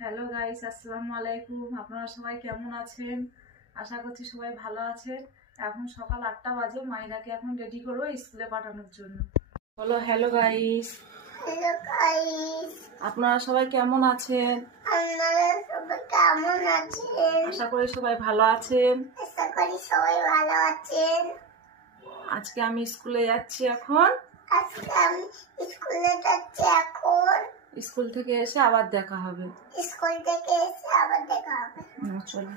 Hello guys, আসসালামু আলাইকুম। আপনারা সবাই কেমন আছেন? আশা করছি সবাই ভালো আছেন। এখন সকাল 8টা বাজে। মাইরাকে এখন রেডি করবো স্কুলে পাঠানোর জন্য। বলো হ্যালো গাইস। হ্যালো গাইস, আপনারা সবাই কেমন আছেন? আপনারা সবাই কেমন আছেন? আশা করি সবাই ভালো আছেন। আশা করি সবাই ভালো আছেন। আজকে আমি স্কুলে যাচ্ছি এখন। আজকে আমি স্কুলে যাচ্ছি এখন। স্কুল থেকে এসে আবার দেখা হবে। স্কুল থেকে এসে আবার দেখা হবে। চলো,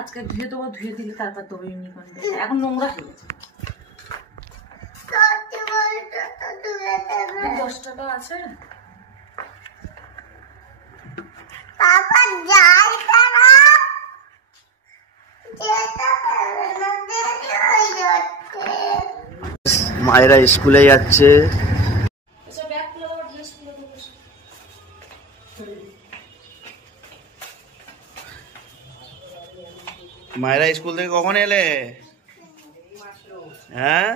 আজকে ধুয়ে দেবো, ধুয়ে দিলে তারপর দেবো ইউনিফর্ম। এখন নোংরা হয়ে গেছে। 10 টাকা আছে। পাপা যাই তারা মায়েরা স্কুলে যাচ্ছে। মায়েরা স্কুল থেকে কখন এলে? হ্যাঁ,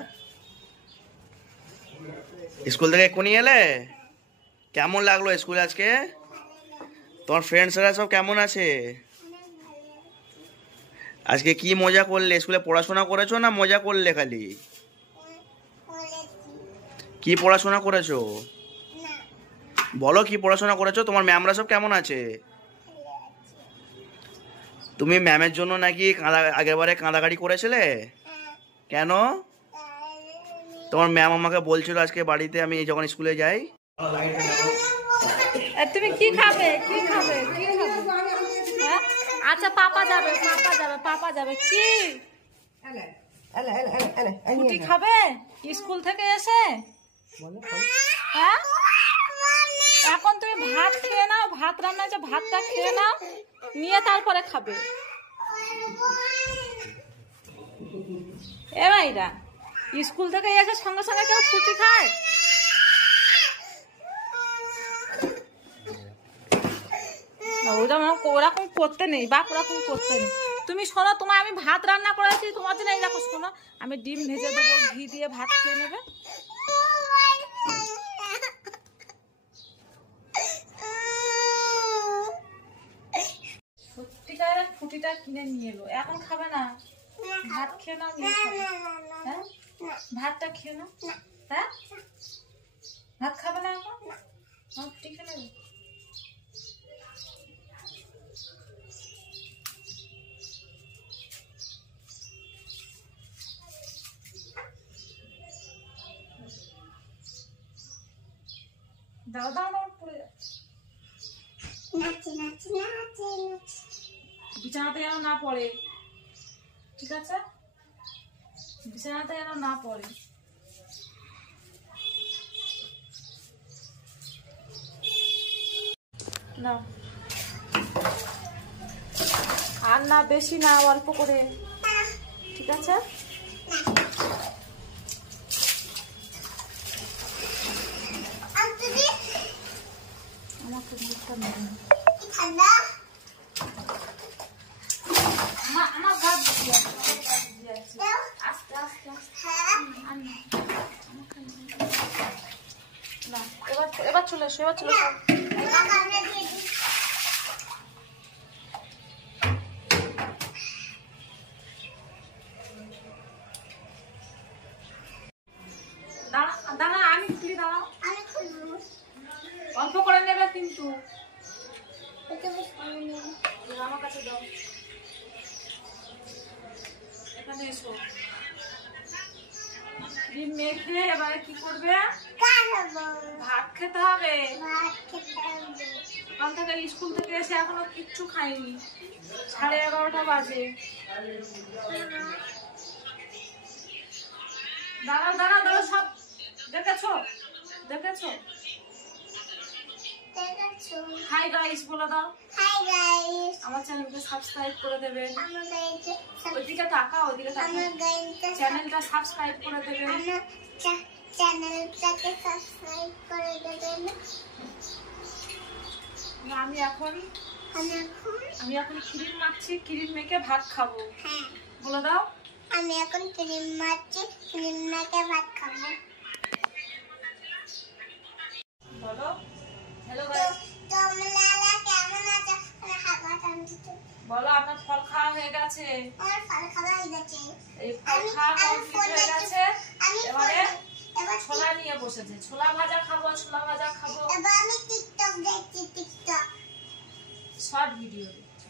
স্কুল থেকে এক্ষুনি এলে? কেমন লাগলো স্কুল আজকে? তোমার ফ্রেন্ডসরা সব কেমন আছে? আজকে কি মজা করলে? স্কুলে পড়াশোনা করেছো না মজা করলে খালি? কি পড়াশোনা করেছো বলো, কি পড়াশোনা করেছো? তোমার ম্যামরা সব কেমন আছে? তুমি ম্যামের জন্য নাকি আগেরবারে কাঁদাকাটি করেছিলে? কেন? তোমার ম্যাম আমাকে বলছিল আজকে বাড়িতে আমি যখন স্কুলে যাই। তুমি কি খাবে? কি খাবে? কি খাবে? হ্যাঁ? আচ্ছা, পাপা যাবে, পাপা যাবে, পাপা যাবে। কি রুটি খাবে স্কুল থেকে এসে? হ্যাঁ, এখন তুমি ভাত খেয়ে নাও। ভাত রান্না আছে, ভাতটা খেয়ে নাও, নিয়ে তারপরে খাবে। এ ভাইরা, স্কুল থেকে এসে সঙ্গে সঙ্গে কেউ ছুটি খায়? ওরকম করতে নেই বাপ, ওরকম করতে নেই। তুমি শোনো, তোমার আমি ভাত রান্না করেছি তোমার জন্য। এই দেখো, শোনো, আমি ডিম ভেজে দেবো, ঘি দিয়ে ভাত খেয়ে নেবে। সত্যিকারের ফুটিটা কিনে নিয়ে এলো, এখন খাবে না। ভাত খেয়ে নাও, নিয়ে খাবে। হ্যাঁ, ভাতটা খেয়ে নাও। হ্যাঁ, ভাত খাবে না এখন? ফুটি খেয়ে নেবে। দাও দাও দাও, পড়ে যাচ্ছে। বিছানাতে যেন না পড়ে, ঠিক আছে? বিছানাতে যেন না পড়ে। না, আর না, বেশি না, অল্প করে, ঠিক আছে? আমাকে মুখটা নেই। আমার ভাত দিয়ে আস্তে আস্তে না। এবার চলে এসো, এবার চলে এসো। দাঁড়া, আমি খুলি, দাঁড়াও। অল্প করে নেবে কিন্তু। আমার কাছে দাও, এখানে এসো। ডিম মেখে এবারে কি করবে? ভাত খেতে হবে। সকাল থেকে স্কুল থেকে এসে এখনো কিচ্ছু খাইনি। 11:30 বাজে। দাঁড়াও দাঁড়াও দাঁড়াও, সব দেখেছো? দেখেছো? হাই গাইস বলে দাও। হাই গাইস, আমার চ্যানেলকে সাবস্ক্রাইব করে দেবেন। আমার গাইসে ওইদিকে তাকাও, ওইদিকে তাকাও। আমার গাইসে চ্যানেলটা সাবস্ক্রাইব করে দেবেন। আমার চ্যানেলটাকে সাবস্ক্রাইব করে দেবেন। আমি এখন ক্রিম মাখছি, ক্রিম মেখে ভাত খাবো। হ্যাঁ, বলে দাও। আমি এখন ক্রিম মাখছি, ক্রিম মেখে ভাত খাবো। বলো হ্যালো তো তোমরা কেমন গেছে, আমার ফল খাওয়া হয়ে গেছে। এই ফল খাওয়া কমপ্লিট হয়ে গেছে। এবারে এবার ছোলা নিয়ে বসেছে, ছোলা ভাজা খাবো, ছোলা ভাজা খাবো। এবার আমি টিকটক দেখছি, টিকটক। শর্ট ভিডিও দেখছি।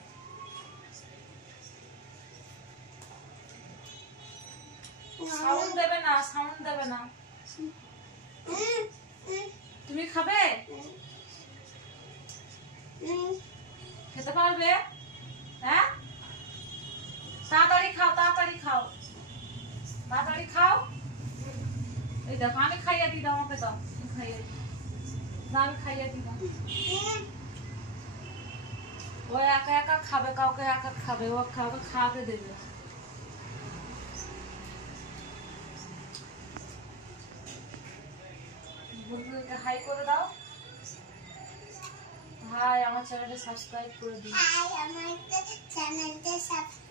সাউন্ড দেবে না, সাউন্ড দেবে না। তুমি খাবে? খেতে পারবে? হ্যাঁ, তাড়াতাড়ি খাও, তাড়াতাড়ি খাও, তাড়াতাড়ি খাও। এই দেখো আমি খাইয়ে দিই, দাও আমাকে, দাও খাইয়ে দিই, দাও আমি খাইয়ে দিই। ও একা একা খাবে, কাউকে একা খাবে, ও কাউকে খাওয়াতে দেবে। বন্ধুদেরকে হাই করে দাও। হাই, আমার চ্যানেলটা সাবস্ক্রাইব করে দিন। হাই, আমার চ্যানেলটা সাবস্ক্রাইব